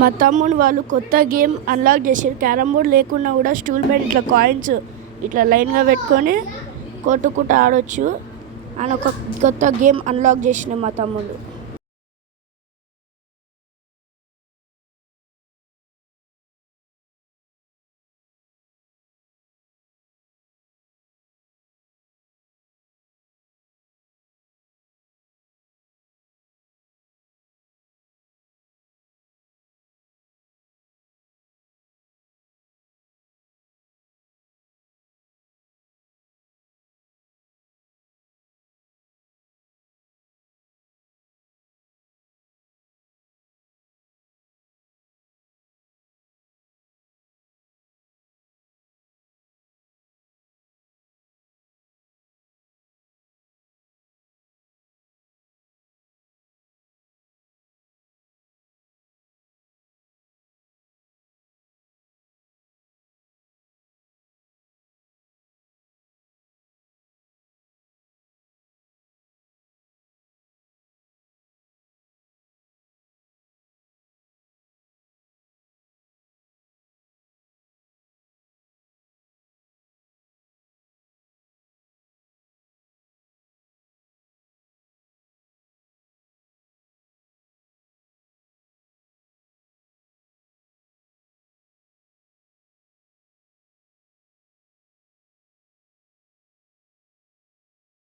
మా తమ్ముడు వాళ్ళు కొత్త గేమ్ అన్లాక్ చేసారు. క్యారమ్ బోర్డ్ లేకున్నా కూడా స్టూల్ మీద ఇట్లా కాయిన్స్ ఇట్లా లైన్గా పెట్టుకొని కొట్టుకుంటూ ఆడొచ్చు అని ఒక కొత్త గేమ్ అన్లాక్ చేసిన మా తమ్ముడు.